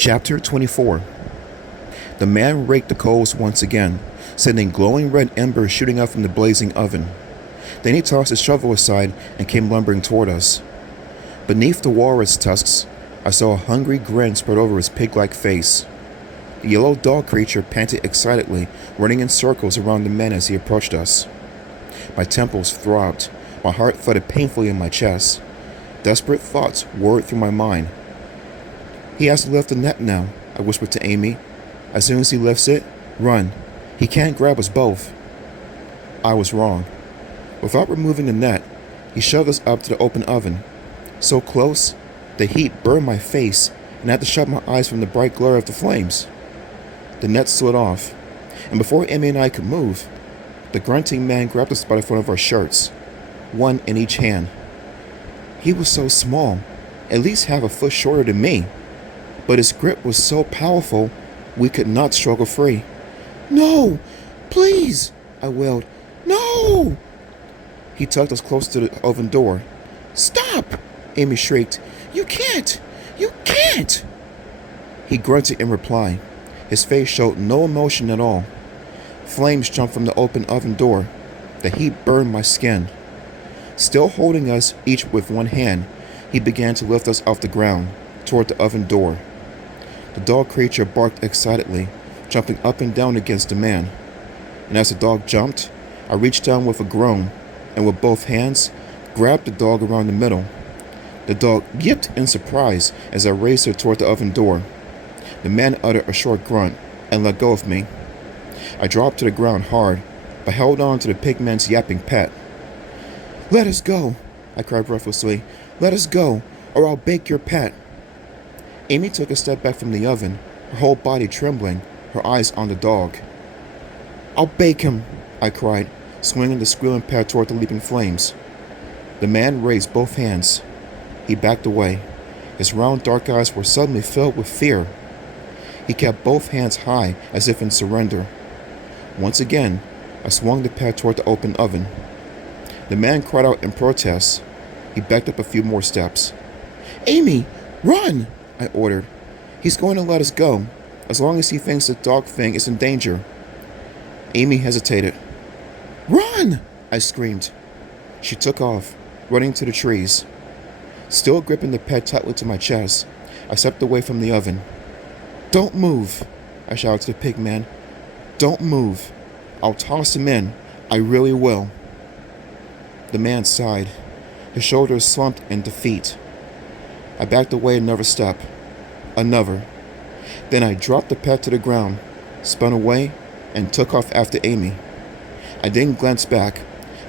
Chapter 24. The man raked the coals once again, sending glowing red embers shooting out from the blazing oven. Then he tossed his shovel aside and came lumbering toward us. Beneath the walrus tusks, I saw a hungry grin spread over his pig-like face. The yellow dog creature panted excitedly, running in circles around the men as he approached us. My temples throbbed, my heart thudded painfully in my chest. Desperate thoughts whirred through my mind. "He has to lift the net now," I whispered to Amy. "As soon as he lifts it, run. He can't grab us both." I was wrong. Without removing the net, he shoved us up to the open oven. So close, the heat burned my face, and I had to shut my eyes from the bright glare of the flames. The net slid off, and before Amy and I could move, the grunting man grabbed us by the front of our shirts, one in each hand. He was so small, at least half a foot shorter than me, but his grip was so powerful we could not struggle free. "No, please," I wailed. "No!" He tugged us close to the oven door. "Stop!" Amy shrieked. "You can't! You can't!" He grunted in reply. His face showed no emotion at all. Flames jumped from the open oven door. The heat burned my skin. Still holding us each with one hand, he began to lift us off the ground, toward the oven door. The dog creature barked excitedly, jumping up and down against the man. And as the dog jumped, I reached down with a groan, and with both hands, grabbed the dog around the middle. The dog yipped in surprise as I raised her toward the oven door. The man uttered a short grunt and let go of me. I dropped to the ground hard, but held on to the pigman's yapping pet. "Let us go," I cried breathlessly. "Let us go, or I'll bake your pet." Amy took a step back from the oven, her whole body trembling, her eyes on the dog. "I'll bake him," I cried, swinging the squealing pet toward the leaping flames. The man raised both hands. He backed away. His round dark eyes were suddenly filled with fear. He kept both hands high as if in surrender. Once again, I swung the pet toward the open oven. The man cried out in protest. He backed up a few more steps. "Amy, run!" I ordered. "He's going to let us go, as long as he thinks the dog thing is in danger." Amy hesitated. "Run!" I screamed. She took off, running to the trees. Still gripping the pet tightly to my chest, I stepped away from the oven. "Don't move," I shouted to the pig man. "Don't move. I'll toss him in. I really will." The man sighed. His shoulders slumped in defeat. I backed away another step. Another. Then I dropped the pet to the ground, spun away, and took off after Amy. I didn't glance back.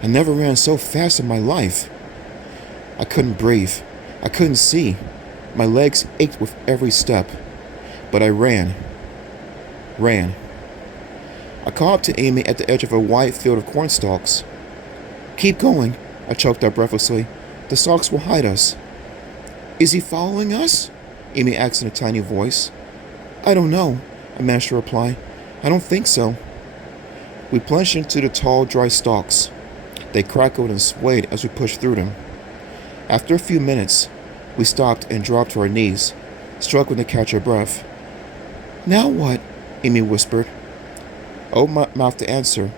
I never ran so fast in my life. I couldn't breathe. I couldn't see. My legs ached with every step. But I ran. I called up to Amy at the edge of a wide field of corn stalks. "Keep going," I choked out breathlessly. "The stalks will hide us." "Is he following us?" Amy asked in a tiny voice. "I don't know," I managed to reply. "I don't think so." We plunged into the tall, dry stalks. They crackled and swayed as we pushed through them. After a few minutes, we stopped and dropped to our knees, struggling to catch our breath. "Now what?" Amy whispered. I opened my mouth to answer,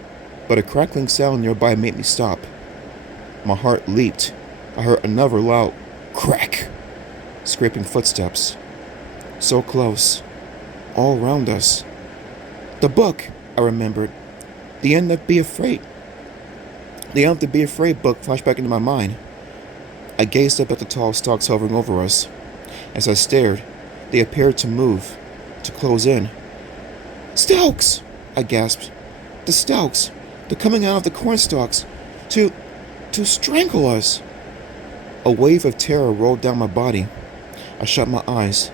but a crackling sound nearby made me stop. My heart leaped. I heard another loud crack, scraping footsteps. So close, all around us. The book, I remembered. The End of Be Afraid. The End of Be Afraid book flashed back into my mind. I gazed up at the tall stalks hovering over us. As I stared, they appeared to move, to close in. "Stalks!" I gasped. "The stalks! They're coming out of the corn stalks! To strangle us!" A wave of terror rolled down my body. I shut my eyes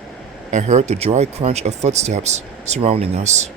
and heard the dry crunch of footsteps surrounding us.